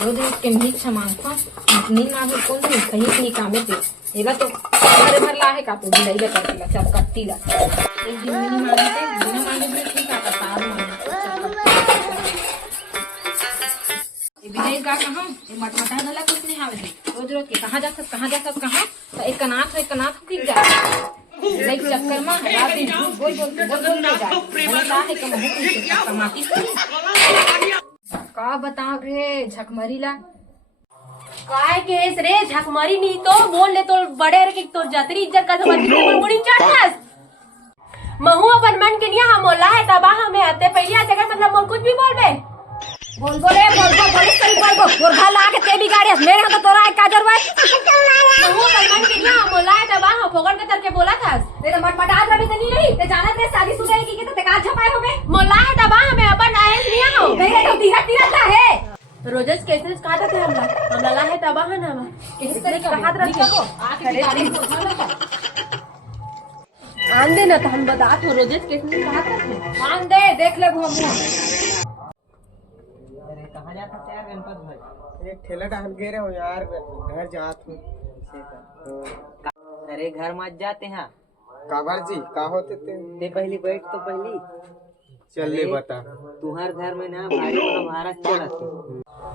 रोज के भिक्षा मांगता नहीं मांगे कौन नहीं कहीं नहीं कामे पे एला तो अरे भर ला है का तो दिलाई ला करती ला सब कट्टी ला एक दिन नहीं मांगते बिना मांगे भी ठीक है तार ये विजय का कहां ये मटमटा वाला कुछ नहीं आवे रोज रोज के कहां जा सब कहां तो एक कनाथ ठीक जा लाइक चक्कर में रात दिन बोल जा है कमाती का बता रे झकमरी ला काय केस रे झकमरी नहीं तो बोल ले तो बड़े रे तो जतरी इज्जत का समझ मुड़ी चढ़स महू अपन मन के निया हम मोला है तबा हमें आते पहले जगह मतलब मोर कुछ भी बोलबे बोल सही बोल गोरखा ला के तेरी गाड़ी मेरे हाथ तो तोरा एक काजर भाई महू अपन मन के निया हम मोला है तबा हम फोगड़ के तरके बोला था तेरे मटमटा रवि तनी नहीं ते जाना रे शादी सुधाई की तो का छपाए होबे मोला है तबा हमें अपन आए निया हो मेरे तो तीरा ता है रोजस कैसे कहा था हमरा ला है तबा है ना किस तरह का हाथ रख को आके गाड़ी आन दे ना तो हम बता तो रोजस कैसे कहा था आन दे देख ले हम अरे कहाँ जाता है यार गणपत भाई एक ठेला डाल गए रहे हो यार घर जात हूँ तो अरे घर मत जाते हैं काबर जी का होते ते पहली बैठ तो पहली चल ले बता तुम्हार घर में ना भारी महाभारत चलत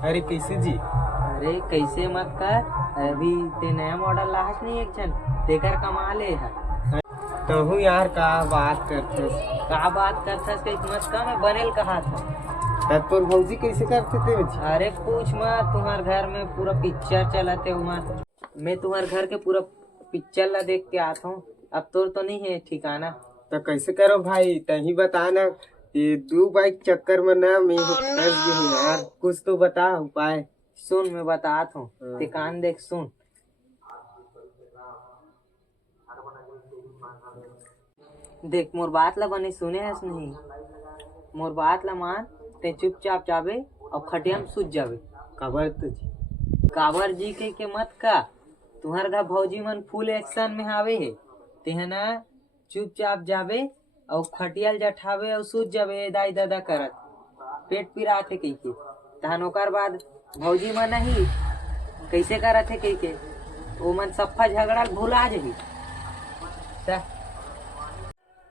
अरे कैसे जी अरे कैसे मत कर अभी ते नया मॉडल लाहत नहीं एक जन तेकर कमा ले है तो हूँ यार का बात करते का बात करथस के मत का मैं बनेल कहा था तत्पर भौजी कैसे करते थे जी अरे पूछ मत तुम्हार घर में पूरा पिक्चर चलाते हुआ मैं तुम्हार घर के पूरा पिक्चर ला देख के आता हूँ अब तो नहीं है ठिकाना तो कैसे करो भाई तही बताना ये 2 बाइक चक्कर में ना मैं फंस गई हूँ यार कुछ तो बता उपाय सुन मैं बताता हूँ ते कान देख सुन देख मोर बात ला बने सुने है नहीं मोर बात ला मान ते चुपचाप जावे और खटिया में सूझ जावे काबर तो जी काबर जी के मत का तुम्हार घर भौजी मन फुल एक्शन में आवे है ते ना चुपचाप जावे और खटियाल जठावे और सूझ जावे दाई दादा करत पेट पिरात है कही के तहन ओकर बाद भौजी मन ही कैसे करत है कही के वो मन सफा झगड़ा भुला जाही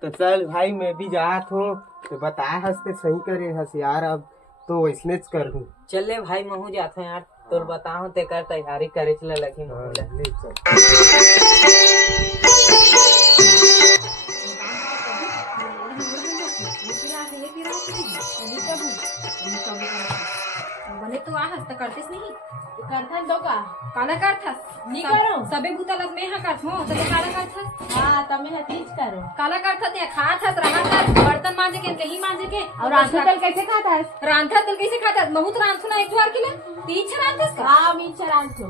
तो चल भाई मैं भी जात हूँ तो बताया हंसते सही करे हंस यार अब तो वैसने कर दूँ चले भाई महू जाते हैं यार तो बताओ ते कर तैयारी करे चले लगी ले चल बने तो आहस तो करतेस नहीं करथन दो का काला करथस नी करो सबे भूतलत में हा करथो तो काला करथस हां तमे हतीज करो काला करथस या खाथस रहथस बर्तन मांजे के कहीं मांजे के और रांधा तल कैसे खाता है रांधा तल कैसे खाता बहुत रांधो ना एक बार के लिए 3 रांधस का हां मी चरांतो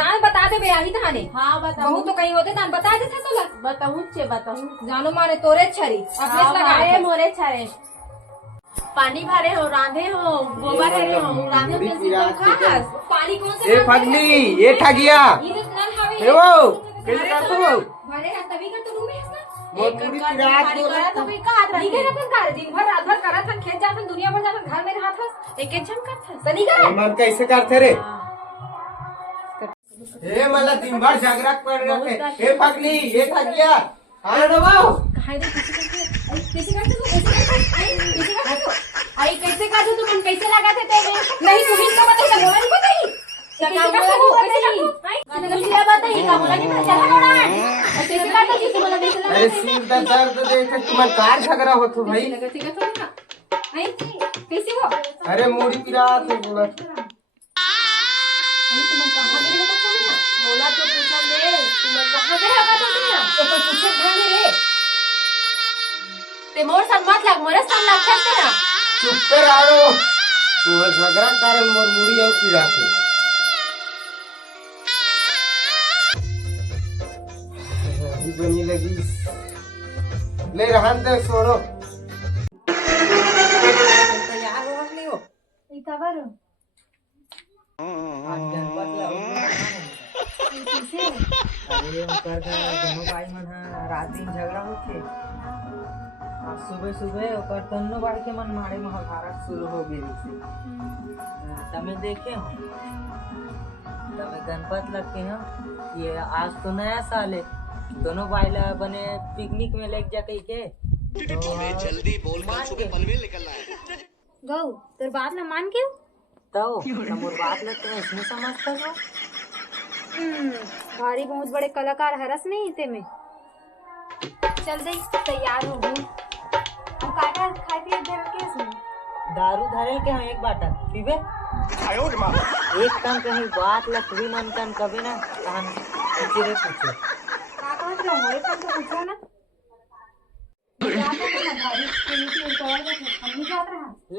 जान बता दे बे आही थाने हां बताओ बहुत तो कहीं होते तान बता दे था सोला बताऊं जानो मारे तोरे छरी अपने लगाए मोरे छरे पानी भरे हो रांधे हो गोबर भरे हो रांधे में से खास पानी कौन से ए फगली ये ठगिया ये तो नल हवे हे वो कैसे करते हो भरे तभी का तो रूम है इसका वो पूरी रात करा तो भी का हाथ निके रखन कर दिन भर रात भर करत हन खेत जातन दुनिया भर जातन घर में रहत एक एक झन करत सनी का मन कैसे करते रे ए मला दिन भर जागरा पड़ रखे ए फगली ये ठगिया हाँ दबाओ खाई दे कैसे करते हो कैसे करते आई कैसे काटू तू मन कैसे लगाते तेरे नहीं तू ही तो बता बोला नहीं बताई कैसे बताइए का बोला नहीं चला मोड़ा कैसे काटू किसी बोला कैसे लगा अरे सिर का दर्द देखे तुम्हार कार झगड़ा हो तो भाई कैसे करते हो आई कैसे हो अरे मूड़ी की रात है बोला तुम कहां गए हो तो ना बोला तो पूछा ले तुम कहां गए हो तो तो कोई पूछे भाई रे ते मोर संग मत लग मोरे संग लगता है ना चुप कर आओ तू झगड़ा कारण मोर मूड़ी और की रात है अभी बनी लगी ले रहन दे छोड़ो तैयार हो नहीं हो इतावर आज गणपत ला कैसे अरे ओकर दोनों भाई मन रात दिन झगड़ा होथे आज सुबह सुबह ओकर दोनों बार के मन मारे महाभारत शुरू हो गई से तमे देखे हो तमे गणपत लगते हैं ये आज तो नया साल है दोनों भाई बने पिकनिक में लेके जाके के जल्दी बोलकर सुबह पनवेल निकलना है। गौ तेरे बात ना मान क्यों? तो मोर बात लगते हैं इसमें समझता हो भारी बहुत बड़े कलाकार हरस नहीं थे में। चल दे तैयार हो गई। अब काका खाए पिए दे के इसमें दारू धरे के हम एक बाटा पीबे एक काम कहीं बात लग भी मन कन कभी ना कहां चिरे पूछे काका जो मोरे पर तो पूछो ना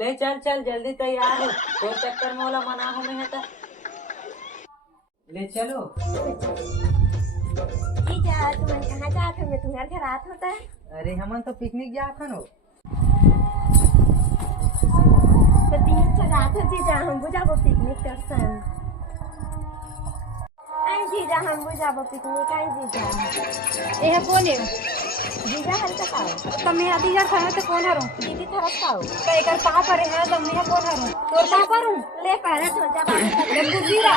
ले चल चल जल्दी तैयार हो तो चक्कर में वाला मना हमें है तो ले चलो जीजा तुम कहाँ जाते हो? तुम्हारे घर रात होता है। अरे हम तो पिकनिक जा था नो तो 3 रात हो जीजा हम बुझाबो पिकनिक करसन आई जीजा हम बुझाबो पिकनिक आई जीजा ये कौन है? जीजा हल्का खाओ तब मैं आधी जा खाए तो कौन हरूं? दीदी थोड़ा खाओ तो एक कहां पर है तब मैं कौन हरूं? तो कहां पर हूं? ले पहले तो जा ले बुझीरा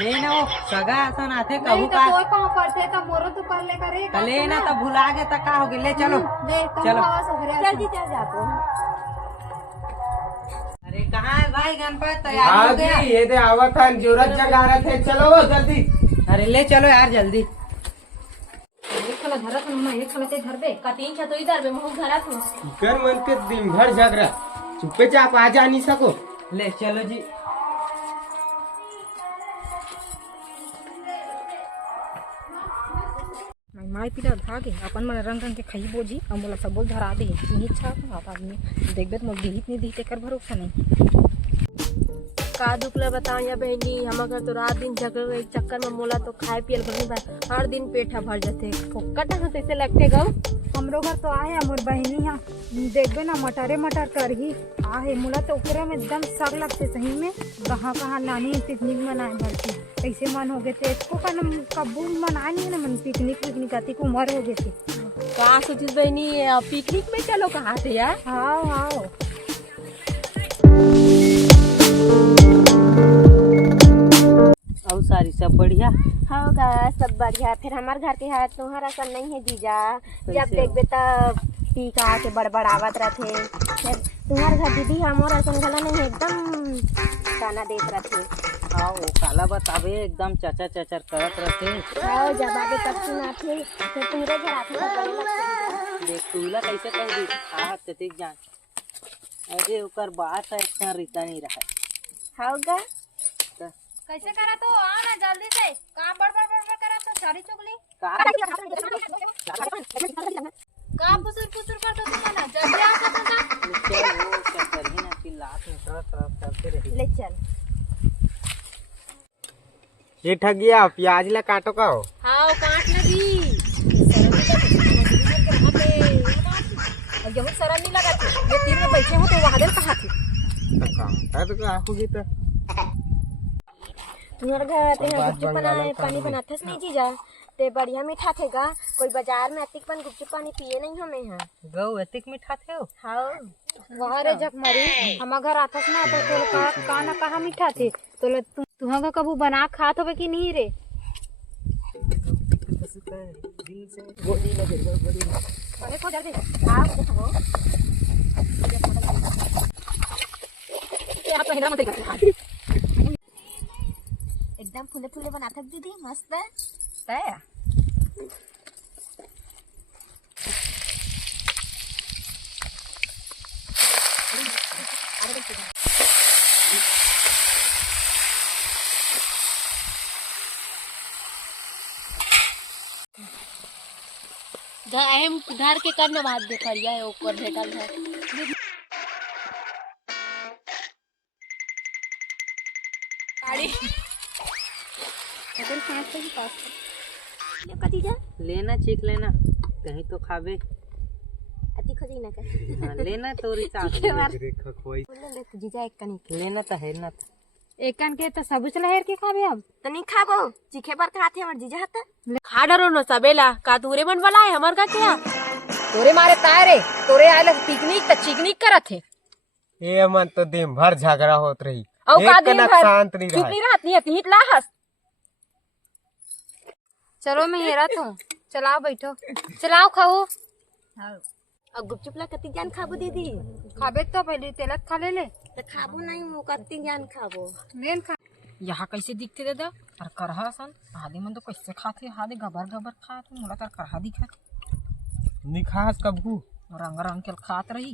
ले ना वो सगा आसन आते नहीं कबू तो का कोई कहां पर थे तब मोरो तो कर ले करे कले ना तो भुला गए तो का हो गए ले चलो ले चलो। चल जीजा जातो अरे कहाँ है भाई गणपत तैयार हाँ हो जी गया ये दे आवत हन जरूरत जगा रहे थे चलो वो जल्दी। अरे ले चलो यार जल्दी एक खला धरत हूं एक खला ते धर दे का 3 तो इधर में महू घरा थो कर मन के दिन भर जग रहा चुप्पे चाप आ जा नहीं सको। ले चलो जी माई पिला भागे अपन मन रंग रंग के खाई बोजी और मोला सब बोल धरा दे नहीं इच्छा आप आदमी देखबे तो मोर दिहित नहीं दिहित कर भरोसा नहीं का दुखला बताओ या बहनी हम अगर तो रात दिन झगड़ एक चक्कर में मोला तो खाए पियल भर हर दिन पेटा भर जाते फोकट ना कैसे लगते गौ हमरो घर तो आहे मोर बहनी यहाँ देखबे ना मटरे मटर कर ही आहे मोला तो ऊपर में एकदम सग लगते सही में कहाँ कहाँ नानी पिकनिक मनाए भरती ऐसे मन हो गए थे इसको का कबू मनाए नहीं ना मन पिकनिक आती को उम्र हो गए थे का सोचिस बहनी पिकनिक में चलो कहाँ थे यार हाँ हाँ और सारी सब बढ़िया होगा सब बढ़िया फिर हमारे घर के हाथ तुम्हारा असन नहीं है जीजा जब कैसे देखबे तब पी का के बड़बड़ावत रहते फिर तुम्हारे घर दीदी हमारा असन गला नहीं है, एकदम खाना देत रहते हाँ वो काला बतावे एकदम चचर चचर करत रहते हाँ जब आगे तब सुनाते फिर तुम्हारे घर आते तो बड़ी लगती देख तूला कैसे कह दी आ ततिक जान अरे ओकर बात है इतना रीता नहीं रहा होगा कैसे करा तो आ ना जल्दी से काम बड़ करा तो सारी चुगली का काम पुसुर कर तो तुम ना जल्दी आ तो जा चल वो चक्कर ही ना कि लात में तरफ करते रही ले चल ये ठगिया प्याज ला काटो का हो हाँ काट लगी गेहूँ सरल नहीं लगा थे ये तीन में बैठे हो तो वहां दिल कहाँ थे तो का होगी तो तुम्हारे घर ते गुपचुप बनाए पानी बनाते नहीं जीजा ते बढ़िया मीठा थेगा कोई बाजार में अतिक पन गुपचुप पानी पिए नहीं हमें यहाँ गौ अतिक मीठा थे हो हाँ वहाँ रे जब मरी हम घर आथस ना तो का ना कहा मीठा थे तो तुहा का कबू बना खात होवे कि नहीं रे अरे को जल्दी आप तो हिला मत कर एकदम फूले फूले बनाते दीदी मस्त है है अहम घर के करने बाद देखिए है ऊपर भेटल है कथी जा लेना चीख लेना कहीं तो खावे अति खोजी ना कर हाँ, लेना तोरी साथ ले जीजा एक कनिक लेना तो है ना एकन के तो सबुच लहर के खाबे अब तनी खाबो चीखे पर खाते हमर जीजा हत खा डरो न सबेला का दूरे मन वाला है हमर का क्या तोरे मारे तारे तोरे आले पिकनिक त चिकनिक करत थे ये मन तो दिन भर झगड़ा होत रही औ का एक दिन कनक भर शांत नहीं चुप रहा नहीं रहत नहीं तीत लाहस चलो मैं हेरा तू चलाओ बैठो चलाओ खाओ अब गुपचुप ला कति जान खाबो दीदी खाबे तो पहले तेलत खा ले तो खाबो नहीं मु कति जान खाबो लेन खा यहाँ कैसे दिखते दादा और करहा सन आदि मन तो कैसे खाते आदि गबर गबर खाते मोला तर करहा दिखत निखास कबू रंग रंग के खात रही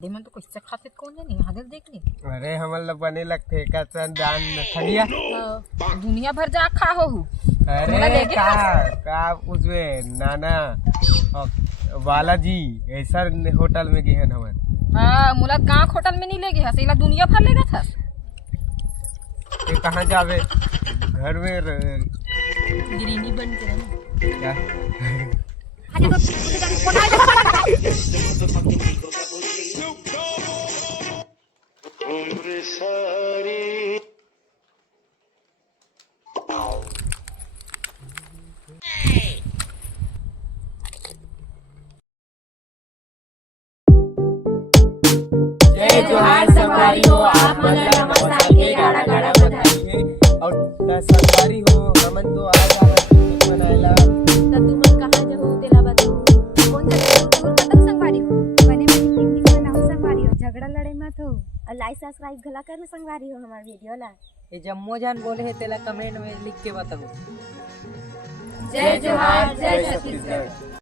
आदि मन तो कैसे खाते कौन जानी आदि देख ली अरे हमन ला बने लगथे का दान ठगिया दुनिया भर जा खा हो मोला अरे लेके का उसमें नाना बालाजी ऐसा होटल में गए हैं हमन हाँ मोला गाँव होटल में नहीं ले गया इला दुनिया भर ले गया था ये कहाँ जावे घर में गिरीनी बन के क्या? जय जोहार संगवारी हो आप मन ला नमस्कार के गाड़ा गाड़ा बधाई है और संगवारी हो हमन तो आज आवा पिकनिक मनाएला तो तुम कहां जहो तेला बताओ कौन सा दूर पतंग संगवारी हो बने बने पिकनिक मनाओ संगवारी हो झगड़ा लड़े मत हो और लाइक सब्सक्राइब भला कर संगवारी हो हमार वीडियो ला ये जम्मो जान बोले है तेला कमेंट में लिख के बताओ जय जोहार जय छत्तीसगढ़।